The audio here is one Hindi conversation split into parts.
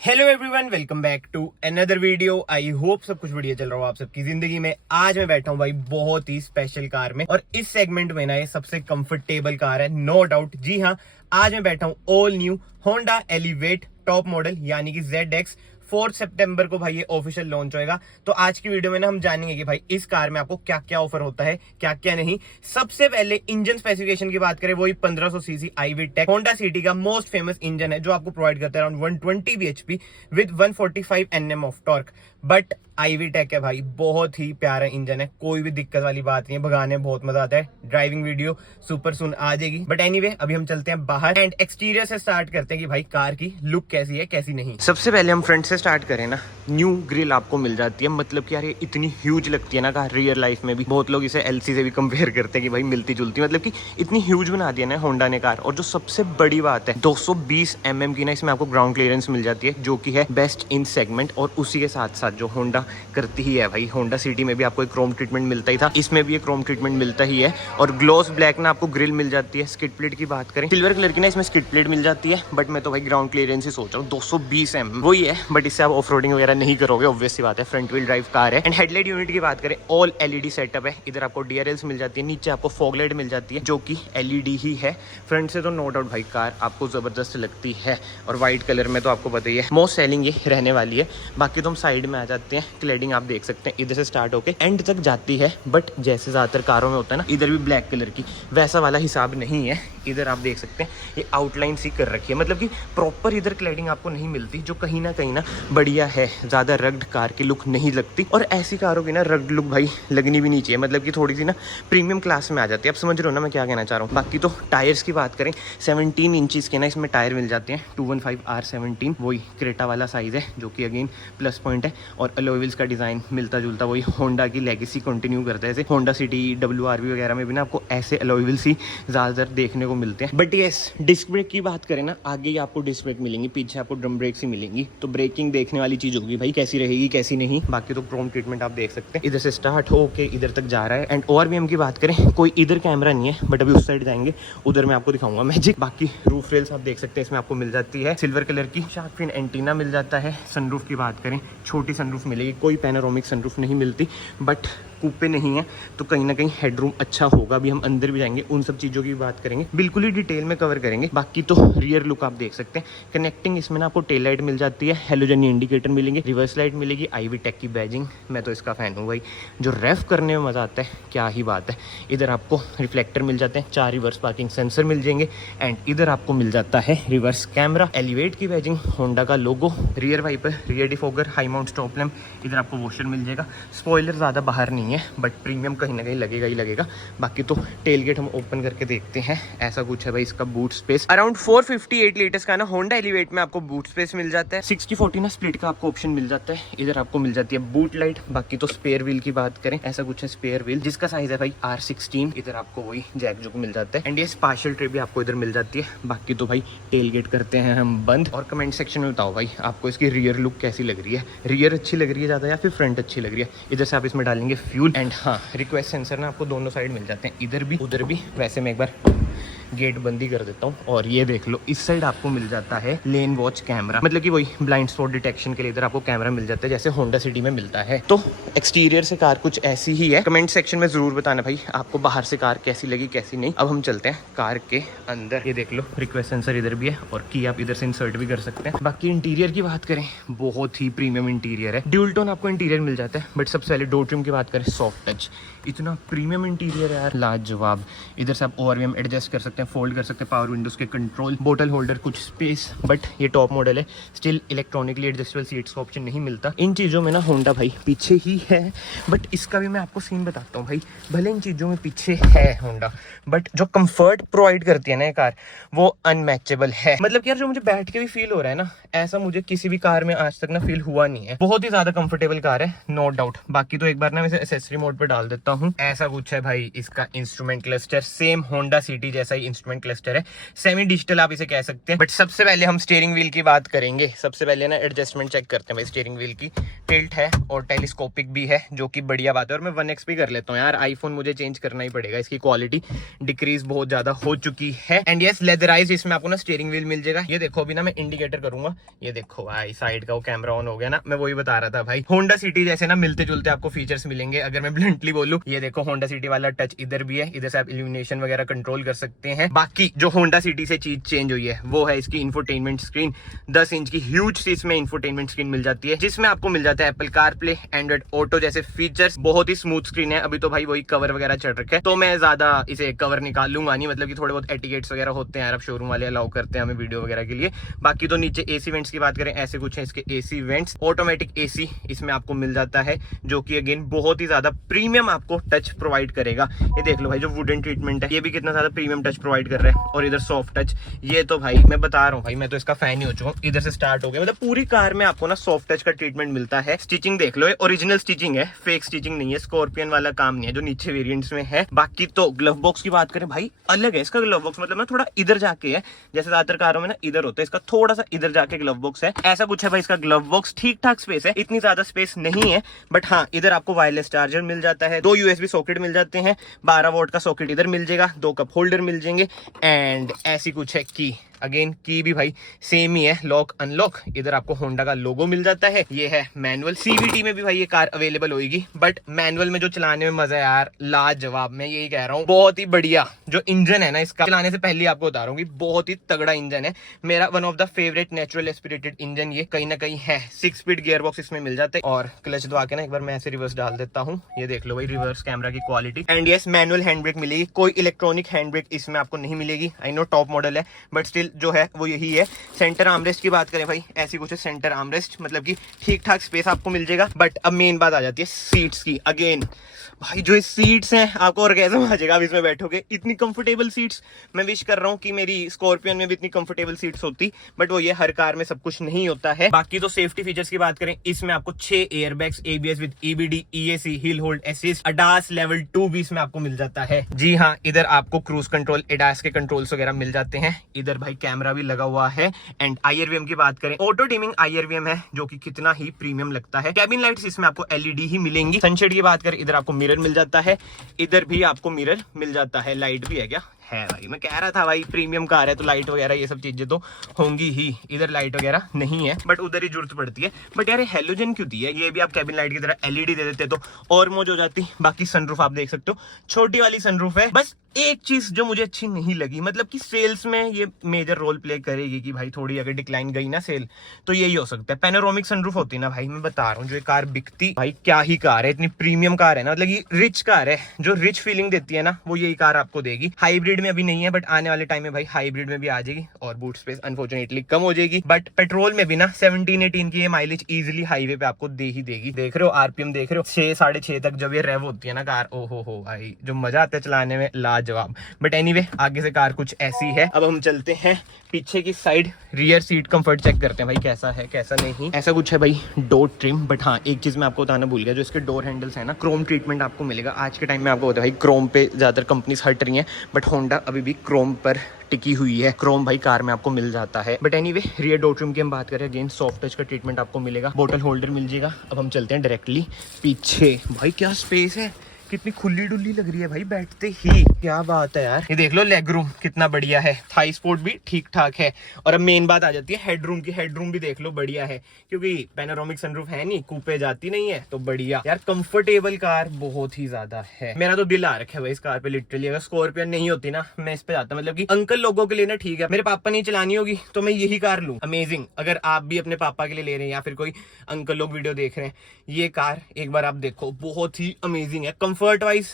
Hello everyone, welcome back to another video. I hope सब कुछ बढ़िया चल रहा हो आप सबकी जिंदगी में। आज मैं बैठा हूँ भाई बहुत ही स्पेशल कार में, और इस सेगमेंट में ना ये सबसे कंफर्टेबल कार है, नो डाउट। जी हाँ, आज मैं बैठा हूँ all new Honda elevate top model यानी कि ZX। 4 सितंबर को भाई ये ऑफिशियल लॉन्च होएगा। तो आज की वीडियो में ना हम जानेंगे कि भाई इस कार में आपको क्या क्या ऑफर होता है, क्या क्या नहीं। सबसे पहले इंजन स्पेसिफिकेशन की बात करें, वही 1500 CC iVTEC Honda City का मोस्ट फेमस इंजन है, जो आपको प्रोवाइड करता है around 120 bhp with 145 Nm of torque. But iVTEC है भाई, बहुत ही प्यारा इंजन है, कोई भी दिक्कत वाली बात नहीं है, भगाने में बहुत मजा आता है। ड्राइविंग वीडियो सुपर सुन आ जाएगी। बट एनीवे, अभी हम चलते हैं बाहर एंड एक्सटीरियर से स्टार्ट करते हैं कि भाई कार की लुक कैसी है कैसी नहीं। सबसे पहले हम फ्रंट से स्टार्ट करें ना, न्यू ग्रिल आपको मिल जाती है। मतलब कि यार ये इतनी ह्यूज लगती है ना कार, रियल लाइफ में भी बहुत लोग इसे LC से भी कंपेयर करते हैं कि भाई मिलती जुलती, मतलब कि इतनी ह्यूज बना दिया ना होंडा ने कार। और जो सबसे बड़ी बात है, 220 mm की ना इसमें आपको ग्राउंड क्लियरेंस मिल जाती है, जो कि है बेस्ट इन सेगमेंट। और उसी के साथ साथ जो होंडा करती ही है भाई, होंडा सिटी में भी आपको एक क्रोम ट्रीटमेंट मिलता ही था, इसमें भी एक क्रोम ट्रीटमेंट मिलता ही है। और ग्लॉस ब्लैक ना आपको ग्रिल मिल जाती है। स्किड प्लेट की बात करें, सिल्वर कलर की ना इसमें स्किड प्लेट मिल जाती है, बट मैं तो भाई ग्राउंड क्लियरेंस ही सोच रहा हूँ। 220 mm वही है, बट इससे आप ऑफ रोडिंग वगैरह नहीं करोगे, ऑब्वियस सी बात है। फ्रंट व्हील ड्राइव कार है। एंड हेडलाइट यूनिट की बात करें, ऑल LED सेटअप है। इधर आपको DRLs मिल जाती है, नीचे आपको फॉग लाइट मिल जाती है, जो कि LED ही है। फ्रंट से तो नो डाउट भाई कार आपको जबरदस्त लगती है। और व्हाइट कलर में तो आपको पता ही है मोस्ट सेलिंग ये रहने वाली है। बाकी तो हम साइड में आ जाते हैं। क्लेडिंग आप देख सकते हैं, इधर से स्टार्ट होके एंड तक जाती है, बट जैसे ज्यादातर कारों में होता है ना, इधर भी ब्लैक कलर की, वैसा वाला हिसाब नहीं है। इधर आप देख सकते हैं ये आउटलाइन सी कर रखी है, मतलब कि प्रॉपर इधर क्लेडिंग आपको नहीं मिलती, जो कहीं ना बढ़िया है। ज्यादा रग्ड कार की लुक नहीं लगती, और ऐसी कारों की ना रग्ड लुक भाई लगनी भी नहीं चाहिए, मतलब कि थोड़ी सी ना प्रीमियम क्लास में आ जाती है। आप समझ रहे हो ना मैं क्या कहना चाह रहा हूँ। बाकी तो टायर्स की बात करें, 17 इंचेस के ना इसमें टायर मिल जाते हैं, 215R17, वही क्रेटा वाला साइज है, जो कि अगेन प्लस पॉइंट है। और अलॉय व्हील्स का डिजाइन मिलता जुलता वही होंडा की लेगेसी कंटिन्यू करता है। जैसे होंडा सिटी WRV वगैरह में भी ना आपको ऐसे अलॉय व्हील्स ही ज्यादातर देखने को मिलते हैं। बट यस, डिस्क ब्रेक की बात करें ना, आगे ही आपको डिस्क ब्रेक मिलेंगी, पीछे आपको ड्रम ब्रेक्स ही मिलेंगी। तो ब्रेकिंग देखने वाली चीज होगी भाई, कैसी रहेगी कैसी नहीं। बाकी तो क्रोम ट्रीटमेंट आप देख सकते हैं, इधर से स्टार्ट होके इधर तक जा रहा है। एंड ORVM की बात करें, कोई इधर कैमरा नहीं है, बट अभी उस साइड जाएंगे, उधर मैं आपको दिखाऊंगा मैजिक। बाकी रूफ रेल्स आप देख सकते हैं, इसमें आपको मिल जाती है सिल्वर कलर की। शार्क फिन एंटीना मिल जाता है। सनरूफ की बात करें, छोटी सनरूफ मिलेगी, कोई पैनोरामिक सनरूफ नहीं मिलती, बट कूपे नहीं है तो कहीं ना कहीं हेडरूम अच्छा होगा। अभी हम अंदर भी जाएंगे, उन सब चीज़ों की बात करेंगे, बिल्कुल ही डिटेल में कवर करेंगे। बाकी तो रियर लुक आप देख सकते हैं, कनेक्टिंग इसमें ना आपको टेल लाइट मिल जाती है, हेलोजन इंडिकेटर मिलेंगे, रिवर्स लाइट मिलेगी, आईवी टेक की बैजिंग। मैं तो इसका फैन हूँ भाई, जो रेफ करने में मज़ा आता है, क्या ही बात है। इधर आपको रिफ्लेक्टर मिल जाते हैं, 4 रिवर्स पार्किंग सेंसर मिल जाएंगे, एंड इधर आपको मिल जाता है रिवर्स कैमरा, एलिवेट की बैजिंग, होंडा का logo, rear wiper, rear defogger, high mount stop lamp. इधर आपको वॉशर मिल जाएगा। स्पॉइलर ज़्यादा बाहर नहीं है, बट प्रीमियम कहीं ना कहीं लगेगा ही लगेगा। बाकी तो टेल गेट हम ओपन करके देखते हैं, ऐसा कुछ है भाई इसका बूट स्पेस। अराउंड 458 लीटर्स का ना होंडा एलिवेट में आपको बूट स्पेस मिल जाता है। 60-40 ना स्प्लिट का आपको ऑप्शन मिल जाता है। इधर आपको मिल जाती है बूट लाइट। बाकी तो स्पेयर व्हील की बात करें, ऐसा कुछ है स्पेयर व्हील, जिसका साइज है भाई R16। इधर आपको वही जैक जो मिल जाता है, एंड ये स्पार्शल ट्रे भी आपको इधर मिल जाती है। बाकी तो भाई टेल गेट करते हैं हम बंद, और कमेंट सेक्शन में बताओ भाई आपको इसकी रियर लुक कैसी लग रही है। रियर अच्छी लग रही है ज़्यादा, या फिर फ्रंट अच्छी लग रही है। इधर से आप इसमें डालेंगे फ्यूल। एंड हाँ, रिक्वेस्ट सेंसर ना आपको दोनों साइड मिल जाते हैं, इधर भी उधर भी। वैसे मैं एक बार गेट बंदी कर देता हूँ, और ये देख लो इस साइड आपको मिल जाता है लेन वॉच कैमरा, मतलब कि वही ब्लाइंड स्पॉट डिटेक्शन के लिए इधर आपको कैमरा मिल जाता है, जैसे होंडा सिटी में मिलता है। तो एक्सटीरियर से कार कुछ ऐसी ही है। कमेंट सेक्शन में जरूर बताना भाई आपको बाहर से कार कैसी लगी कैसी नहीं। अब हम चलते हैं कार के अंदर। ये देख लो रिक्वेस्ट सेंसर इधर भी है, और की आप इधर से इंसर्ट भी कर सकते हैं। बाकी इंटीरियर की बात करें, बहुत ही प्रीमियम इंटीरियर है। ड्यूल टोन आपको इंटीरियर मिल जाता है, बट सबसे पहले डोर ट्रिम की बात करें, सॉफ्ट टच, इतना प्रीमियम इंटीरियर है यार, लाजवाब। इधर से आप ORVM एडजस्ट कर सकते हैं, फोल्ड कर सकते हैं, पावर विंडोज के कंट्रोल, बोतल होल्डर, कुछ स्पेस। बट ये टॉप मॉडल है, स्टिल इलेक्ट्रॉनिकली एडजस्टेबल सीट्स का ऑप्शन नहीं मिलता। इन चीज़ों में ना होंडा भाई पीछे ही है, बट इसका भी मैं आपको सीन बताता हूँ भाई। भले इन चीज़ों में पीछे है होंडा, बट जो कंफर्ट प्रोवाइड करती है ना ये कार, वो अनमैचेबल है। मतलब यार जो मुझे बैठ के भी फील हो रहा है ना, ऐसा मुझे किसी भी कार में आज तक ना फील हुआ नहीं है। बहुत ही ज्यादा कंफर्टेबल कार है, नो डाउट। बाकी तो एक बार ना मैं एसेसरी मोड पे डाल देता हूँ। ऐसा कुछ है भाई इसका instrument cluster, same Honda city जैसा ही इंस्ट्रूमेंट क्लस्टर है, सेमी डिजिटल आप इसे कह सकते हैं। बट सबसे पहले हम स्टीयरिंग व्हील की बात करेंगे। सबसे पहले ना एडजस्टमेंट चेक करते हैं भाई स्टीयरिंग व्हील की। टिल्ट है और टेलीस्कोपिक भी है, जो कि बढ़िया बात है। और मैं 1x भी कर लेता हूँ यार, आईफोन मुझे चेंज करना ही पड़ेगा, इसकी क्वालिटी डिक्रीज बहुत ज्यादा हो चुकी है। एंड यस, लेदराइज इसमें आपको ना स्टीयरिंग व्हील मिल जाएगा। ये देखो अभी ना मैं इंडिकेटर करूंगा, ये देखो भाई साइड का वो कैमरा ऑन हो गया ना, मैं वही बता रहा था भाई। होंडा सिटी जैसे ना मिलते जुलते आपको फीचर्स मिलेंगे अगर मैं ब्लंटली बोलूं। ये देखो होंडा सिटी वाला टच इधर भी है, इधर से आप इल्यूमिनेशन वगैरह कंट्रोल कर सकते हैं। बाकी जो होंडा सिटी से चीज चेंज हुई है वो है इसकी इंफोटेनमेंट स्क्रीन। 10 इंच की ह्यूज सी इसमें इंफोटेनमेंट स्क्रीन मिल जाती है, जिसमें आपको मिल जाता है एप्पल कारप्ले, एंड्रॉइड ऑटो जैसे फीचर्स। बहुत ही स्मूथ स्क्रीन है। अभी तो भाई वही कवर वगैरह चढ़ रखे है, तो मैं ज्यादा इसे कवर निकाल लूंगा नहीं, मतलब कि थोड़े बहुत एटिकेट्स वगैरह होते हैं यार, अब शोरूम वाले अलाउ करते हैं हमें वीडियो वगैरह के लिए। बाकी तो नीचे एसी वेंट्स की बात करें, ऐसे कुछ है इसके एसी वेंट्स। ऑटोमेटिक एसी इसमें आपको मिल जाता है, जो कि अगेन बहुत ही ज्यादा प्रीमियम आपको टच प्रोवाइड करेगा। ये देख लो भाई जो वुडन ट्रीटमेंट है, ये भी कितना ज्यादा प्रीमियम टच प्रोवाइड कर रहा है। और इधर सॉफ्ट टच, ये तो भाई मैं बता रहा हूँ भाई, मैं तो इसका फैन ही हो चुका हूँ। इधर से स्टार्ट हो गया, मतलब पूरी कार में आपको ना सॉफ्ट टच का ट्रीटमेंट मिलता है। स्टिचिंग देख लो, ओरिजिनल स्टिचिंग है, फेक स्टिचिंग नहीं है, स्कॉर्पियन वाला काम नहीं है जो नीचे वेरिएंट्स में है। बाकी तो ग्लव बॉक्स की बात करें भाई, अलग है इसका ग्लव बॉक्स, मतलब ना थोड़ा इधर जाके है, जैसे ज्यादातर कारों में ना इधर होता है, इसका थोड़ा सा इधर जाके ग्लव बॉक्स है। ऐसा कुछ है भाई इसका ग्लव बॉक्स। ठीक ठाक स्पेस है, इतनी ज्यादा स्पेस नहीं है, बट हाँ इधर आपको वायरलेस चार्जर मिल जाता है, 2 USB सॉकेट मिल जाते हैं, 12 वोल्ट का सॉकेट इधर मिल जाएगा, 2 कप होल्डर मिल जाएंगे। एंड ऐसी कुछ है की, अगेन की भी भाई सेम ही है, लॉक अनलॉक। इधर आपको होंडा का लोगो मिल जाता है। ये है मैनुअल, CVT में भी भाई ये कार अवेलेबल होगी, बट मैनुअल में जो चलाने में मजा है यार, लाजवाब। मैं यही कह रहा हूँ, बहुत ही बढ़िया जो इंजन है ना इसका, चलाने से पहले आपको बता रहा हूँ कि बहुत ही तगड़ा इंजन है। मेरा one of the favourite natural aspirated engine ये कहीं ना कहीं है। 6 स्पीड गियर बॉक्स इसमें मिल जाता है। और क्लच दबा के ना एक बार मैं ऐसे रिवर्स डाल देता हूँ, ये देख लो भाई रिवर्स कैमरा की quality. And yes, manual hand brake मिलेगी, कोई इलेक्ट्रॉनिक हैंड ब्रेक इसमें आपको नहीं मिलेगी। आई नो टॉप मॉडल है, बट स्टिल जो है वो यही है। सेंटर आर्मरेस्ट की बात करें भाई, ऐसी कुछ है सेंटर आर्मरेस्ट, मतलब कि ठीक ठाक स्पेस आपको मिल जाएगा। बट अब मेन बात आ जाती है सीट्स की। अगेन भाई जो सीट्स हैं, आपको ऑर्गेज़म आ जाएगा आप इसमें बैठोगे, इतनी कंफर्टेबल सीट्स। मैं विश कर रहा हूँ कि मेरी स्कॉर्पियन में भी इतनी कंफर्टेबल सीट्स होती, बट वो ये हर कार में सब कुछ नहीं होता है। बाकी तो सेफ्टी फीचर्स की बात करें, इसमें आपको 6 airbags, ABS with EBD, EAC, hill hold assist, ADAS level 2 भी इसमें आपको मिल जाता है। जी हाँ, इधर आपको क्रूज कंट्रोल, ADAS के कंट्रोल्स वगैरह मिल जाते हैं। इधर भाई कैमरा भी लगा हुआ है। एंड IRVM की बात करें, ऑटो डिमिंग IRVM है, जो कि कितना ही प्रीमियम लगता है। कैबिन लाइट्स इसमें आपको LED ही मिलेंगी। सनशेड की बात करें, इधर आपको मिरर मिल जाता है, इधर भी आपको मिरर मिल जाता है। लाइट भी है क्या? है भाई, मैं कह रहा था भाई प्रीमियम कार है तो लाइट वगैरह ये सब चीजें तो होंगी ही। इधर लाइट वगैरह नहीं है, बट उधर ही जरूरत पड़ती है। बट यार हेलोजन क्यों दी है? ये भी आप कैबिन लाइट की तरह LED दे देते तो और मौज हो जाती। बाकी सनरूफ आप देख सकते हो, छोटी वाली सनरूफ है। बस एक चीज जो मुझे अच्छी नहीं लगी, मतलब कि सेल्स में ये मेजर रोल प्ले करेगी कि भाई थोड़ी अगर डिक्लाइन गई ना सेल, तो यही हो सकता है। पैनोरामिक सनरूफ होती ना भाई, मैं बता रहा हूँ जो ये कार बिकती भाई, क्या ही कार है, इतनी प्रीमियम कार है ना, मतलब ये रिच कार है, जो रिच फीलिंग देती है ना वो यही कार आपको देगी। हाइब्रिड में अभी नहीं है, बट आने वाले टाइम में भाई हाइब्रिड में भी आ जाएगी और बूट स्पेस अनफॉर्चुनेटली कम हो जाएगी। बट पेट्रोल में भी ना 17-18 की ये माइलेज इजिली हाईवे पे आपको दे ही देगी। देख रहे हो RPM देख रहे हो, 6-6.5 तक जब ये रेव होती है ना कार, ओ हो भाई जो मजा आता है चलाने में, लाजवाब। बट एनीवे, आगे से कार कुछ ऐसी है। अब हम चलते हैं पीछे की side, rear seat comfort check करते हैं भाई कैसा है कैसा नहीं। ऐसा कुछ है भाई डोर ट्रिम। बट हाँ, एक चीज मैं आपको बताना भूल गया, जो इसके डोर हैंडल्स है ना, क्रोम ट्रीटमेंट आपको मिलेगा। आज के टाइम में आपको होता है भाई क्रोम पे ज्यादातर कंपनीज हट रही हैं, बट होंडा अभी भी क्रोम पर टिकी हुई है। क्रोम भाई कार में आपको मिल जाता है। But anyway, rear door trim की हम बात करें, अगेन सॉफ्ट टच का ट्रीटमेंट आपको मिलेगा, बोतल होल्डर मिल जाएगा। अब हम चलते हैं डायरेक्टली पीछे। भाई क्या स्पेस है, कितनी खुली डुल्ली लग रही है भाई बैठते ही, क्या बात है यार। ये देख लो लेग रूम कितना बढ़िया है, थाई स्पोर्ट भी ठीक ठाक है। और अब मेन बात आ जाती है हेडरूम की। हेडरूम भी देख लो बढ़िया है, क्योंकि पैनोरामिक सनरूफ है नहीं, कूपे जाती नहीं है, तो बढ़िया यार, कंफर्टेबल कार बहुत ही ज्यादा है। मेरा तो दिल आ रखा है भाई इस कार पे लिटरली। अगर स्कॉर्पियन नहीं होती ना, मैं इस पे जाता। मतलब कि अंकल लोगों के लिए ना ठीक है, मेरे पापा नहीं चलानी होगी तो मैं यही कार लूं। अमेजिंग। अगर आप भी अपने पापा के लिए ले रहे हैं या फिर कोई अंकल लोग वीडियो देख रहे हैं, ये कार एक बार आप देखो, बहुत ही अमेजिंग है। Comfort wise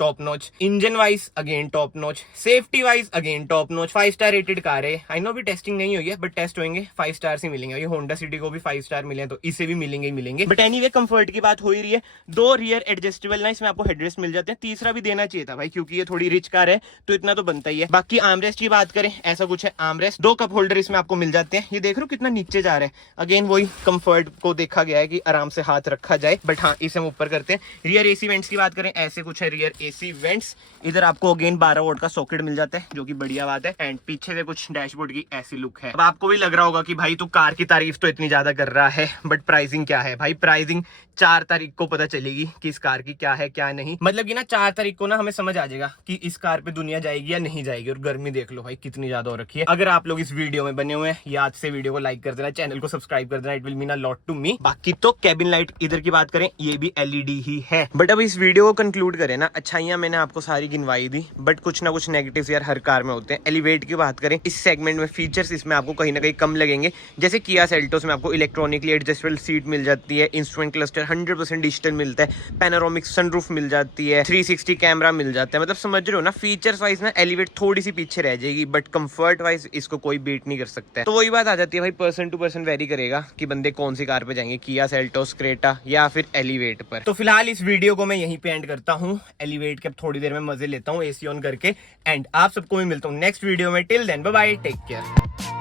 top notch, engine wise again top notch, safety wise again top notch. 5 star rated car है। आई नो भी टेस्टिंग नहीं हुई है, बट टेस्ट होंगे 5 स्टार ही मिलेंगे। ये होंडा सिटी को भी 5 स्टार मिले तो इसे भी मिलेंगे ही मिलेंगे। बट एनीवे, कंफर्ट की बात हो ही रही है, 2 रियर एडजस्टेबल ना इसमें आपको हेडरेस्ट मिल जाते हैं। तीसरा भी देना चाहिए था भाई, क्योंकि ये थोड़ी रिच कार है तो इतना तो बनता ही है। बाकी आर्मरेस्ट की बात करें, ऐसा कुछ है आर्मरेस्ट, 2 कप होल्डर इसमें आपको मिल जाते हैं। ये देख रहे हो कितना नीचे जा रहा है। अगेन वही कंफर्ट को देखा गया है कि आराम से हाथ रखा जाए। बट हाँ, इसे हम ऊपर करते हैं। रियर AC वेंट्स की बात करें, ऐसे कुछ है रियर एसी वेंट्स, इधर आपको अगेन 12 वोल्ट का सॉकेट मिल जाता है जो कि बढ़िया बात है। एंड पीछे से कुछ डैशबोर्ड की ऐसी लुक है। अब आपको भी लग रहा होगा कि भाई तू कार की तारीफ तो इतनी ज्यादा कर रहा है, बट प्राइसिंग क्या है भाई? प्राइसिंग 4 तारीख को पता चलेगी कि इस कार की क्या है क्या नहीं। मतलब कि ना 4 तारीख को ना हमें समझ आ जाएगा कि इस कार पे दुनिया जाएगी या नहीं जाएगी। और गर्मी देख लो भाई कितनी ज्यादा हो रखी है। अगर आप लोग इस वीडियो में बने हुए हैं, याद से वीडियो को लाइक कर देना, चैनल को सब्सक्राइब कर देना, it will mean a lot to me. बाकी तो कैबिन लाइट इधर की बात करें, ये भी एलईडी ही है। बट अब इस वीडियो को कंक्लूड करें ना, अच्छाइयां मैंने आपको सारी गिनवाई दी, बट कुछ ना कुछ नेगेटिव्स यार हर कार में होते हैं। एलिवेट की बात करें, इस सेगमेंट में फीचर्स इसमें आपको कहीं ना कहीं कम लगेंगे। जैसे किया सेल्टोस में आपको इलेक्ट्रॉनिकली एडजस्टेबल सीट मिल जाती है, इंस्ट्रूमेंट क्लस्टर 100% डिजिटल मिलता है, पैनोरामिक सनरूफ मिल जाती है, 360 कैमरा मिल जाता है। मतलब समझ रहे हो ना, फीचर्स वाइज ना एलिवेट थोड़ी सी पीछे रह जाएगी, बट कंफर्ट वाइज इसको कोई बीट नहीं कर सकता है। तो वही बात आ जाती है भाई, पर्सन टू पर्सन वेरी करेगा कि बंदे कौन सी कार पे जाएंगे, किया सेल्टोस, क्रेटा या फिर एलिवेट पर। तो फिलहाल इस वीडियो को मैं यहीं पे एंड करता हूँ। एलिवेट के अब थोड़ी देर में मजे लेता हूँ एसी ऑन करके, एंड आप सबको भी मिलता हूँ नेक्स्ट वीडियो में। Till then bye bye, take care.